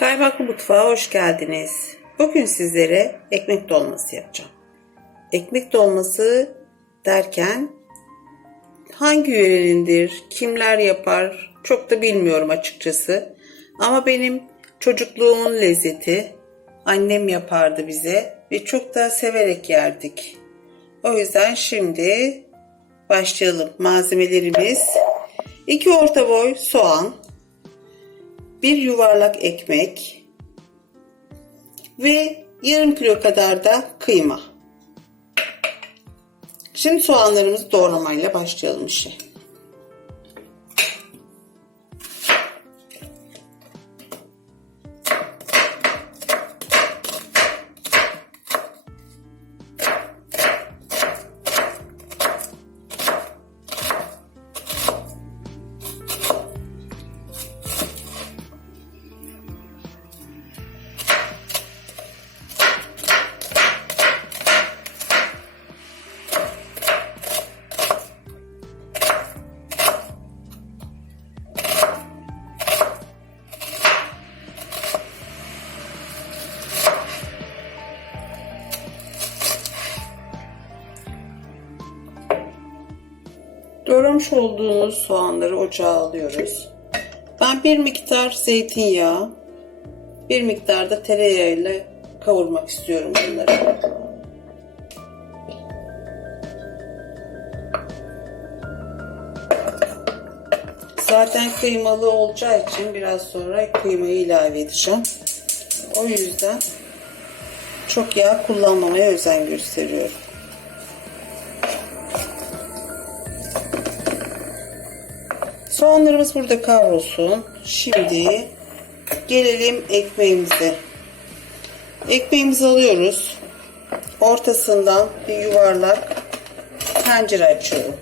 Kaymaklı mutfağa hoş geldiniz. Bugün sizlere ekmek dolması yapacağım. Ekmek dolması derken hangi yörenindir, kimler yapar çok da bilmiyorum açıkçası. Ama benim çocukluğumun lezzeti annem yapardı bize ve çok da severek yerdik. O yüzden şimdi başlayalım. Malzemelerimiz 2 orta boy soğan, bir yuvarlak ekmek ve yarım kilo kadar da kıyma. Şimdi soğanlarımızı doğramayla başlayalım işe. Doğramış olduğumuz soğanları ocağa alıyoruz. Ben bir miktar zeytinyağı, bir miktar da tereyağıyla kavurmak istiyorum bunları. Zaten kıymalı olacağı için biraz sonra kıymayı ilave edeceğim. O yüzden çok yağ kullanmamaya özen gösteriyorum. Soğanlarımız burada kavrulsun. Şimdi gelelim ekmeğimize. Ekmeğimizi alıyoruz. Ortasından bir yuvarlak pencere açıyorum.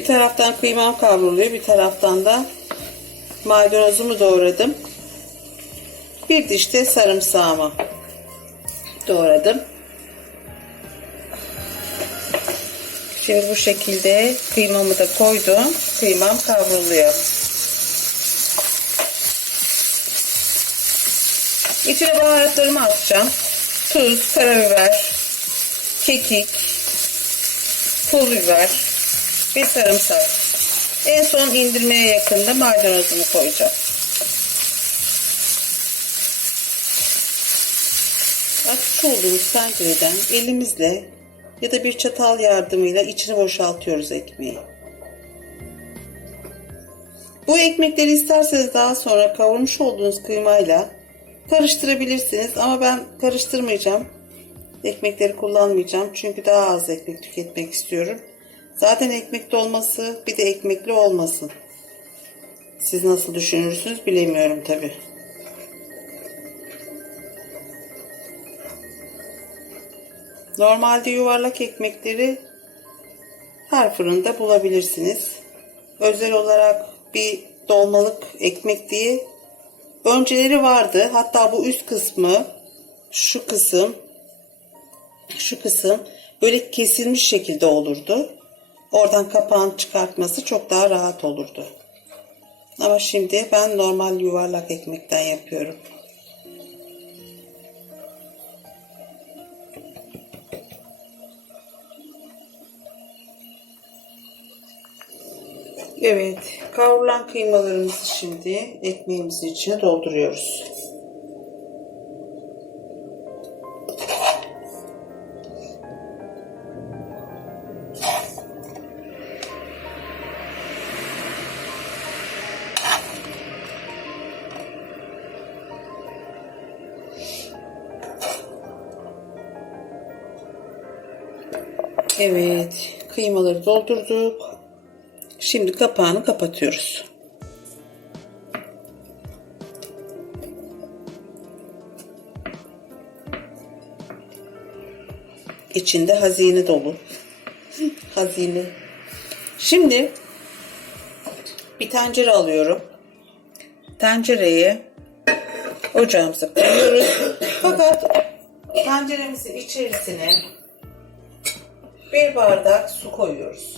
Bir taraftan kıymam kavruluyor, bir taraftan da maydanozumu doğradım. Bir diş de sarımsağımı doğradım. Şimdi bu şekilde kıymamı da koydum. Kıymam kavruluyor. İçine baharatlarımı atacağım. Tuz, karabiber, kekik, pul biber, bir sarımsak. En son indirmeye yakında maydanozumu koyacağım. Açmış olduğumuz tencereden elimizle ya da bir çatal yardımıyla içini boşaltıyoruz ekmeği. Bu ekmekleri isterseniz daha sonra kavurmuş olduğunuz kıymayla karıştırabilirsiniz ama ben karıştırmayacağım. Ekmekleri kullanmayacağım çünkü daha az ekmek tüketmek istiyorum. Zaten ekmekli olması bir de ekmekli olmasın. Siz nasıl düşünürsünüz bilemiyorum tabi. Normalde yuvarlak ekmekleri her fırında bulabilirsiniz. Özel olarak bir dolmalık ekmek diye önceleri vardı. Hatta bu üst kısmı şu kısım şu kısım böyle kesilmiş şekilde olurdu. Oradan kapağını çıkartması çok daha rahat olurdu. Ama şimdi ben normal yuvarlak ekmekten yapıyorum. Evet, kavrulan kıymalarımızı şimdi ekmeğimizin içine dolduruyoruz. Evet. Kıymaları doldurduk. Şimdi kapağını kapatıyoruz. İçinde hazine dolu. hazine. Şimdi bir tencere alıyorum. Tencereye ocağımıza koyuyoruz. Fakat tenceremizin içerisine bir bardak su koyuyoruz.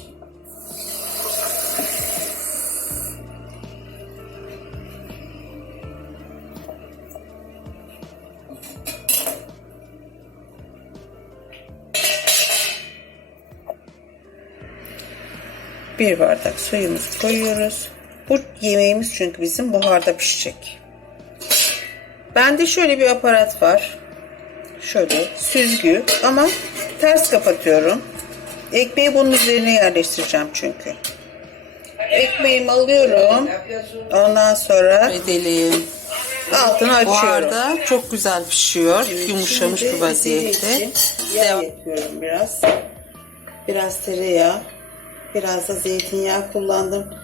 Bir bardak suyumuzu koyuyoruz. Bu yemeğimiz çünkü bizim buharda pişecek. Bende şöyle bir aparat var. Şöyle süzgü ama ters kapatıyorum. Ekmeği bunun üzerine yerleştireceğim çünkü. Ekmeğimi alıyorum. Ondan sonra Edelim. altını açıyorum. Buharda çok güzel pişiyor. Yumuşamış bir vaziyette. Yağ yapıyorum biraz. Biraz tereyağı. Biraz da zeytinyağı kullandım.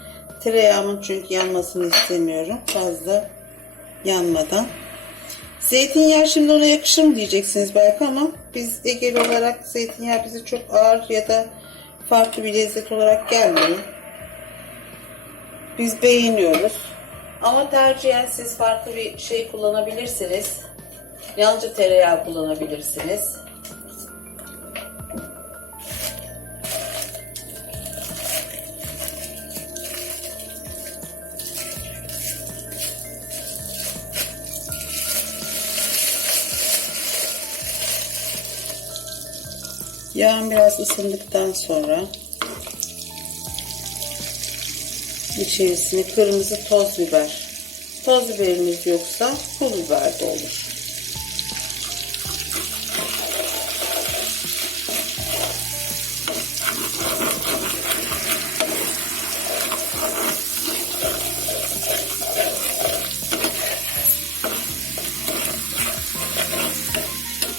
Tereyağımın çünkü yanmasını istemiyorum. Fazla yanmadan. Zeytinyağı şimdi ona yakışır mı diyeceksiniz belki ama biz Egeli olarak zeytinyağı bize çok ağır ya da farklı bir lezzet olarak gelmiyor. Biz beğeniyoruz. Ama tercihen siz farklı bir şey kullanabilirsiniz. Yalnızca tereyağı kullanabilirsiniz. Yağım biraz ısındıktan sonra içerisine kırmızı toz biber. Toz biberimiz yoksa pul biber de olur.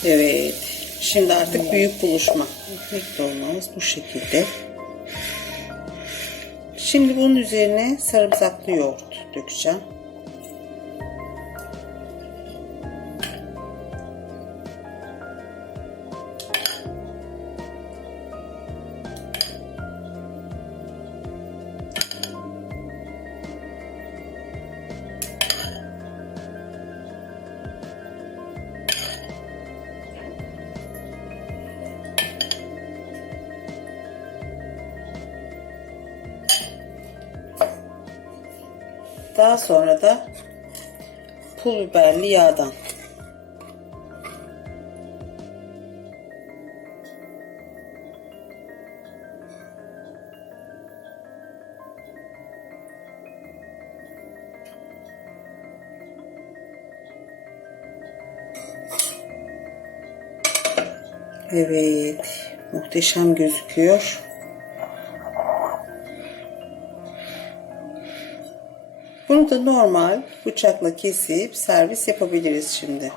Evet. Şimdi artık büyük buluşma. Ekmek dolmamız bu şekilde. Şimdi bunun üzerine sarımsaklı yoğurt dökeceğim. Daha sonra da pul biberli yağdan. Evet, muhteşem gözüküyor. Bunu da normal bıçakla kesip servis yapabiliriz şimdi.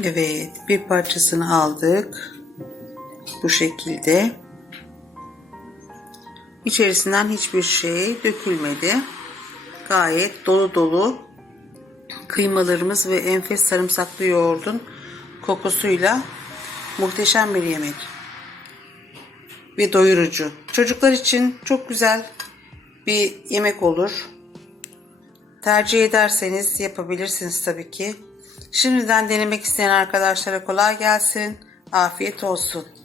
Evet, bir parçasını aldık. Bu şekilde. İçerisinden hiçbir şey dökülmedi. Gayet dolu dolu kıymalarımız ve enfes sarımsaklı yoğurdun kokusuyla muhteşem bir yemek. Ve doyurucu. Çocuklar için çok güzel bir yemek olur. Tercih ederseniz yapabilirsiniz tabii ki. Şimdiden denemek isteyen arkadaşlara kolay gelsin. Afiyet olsun.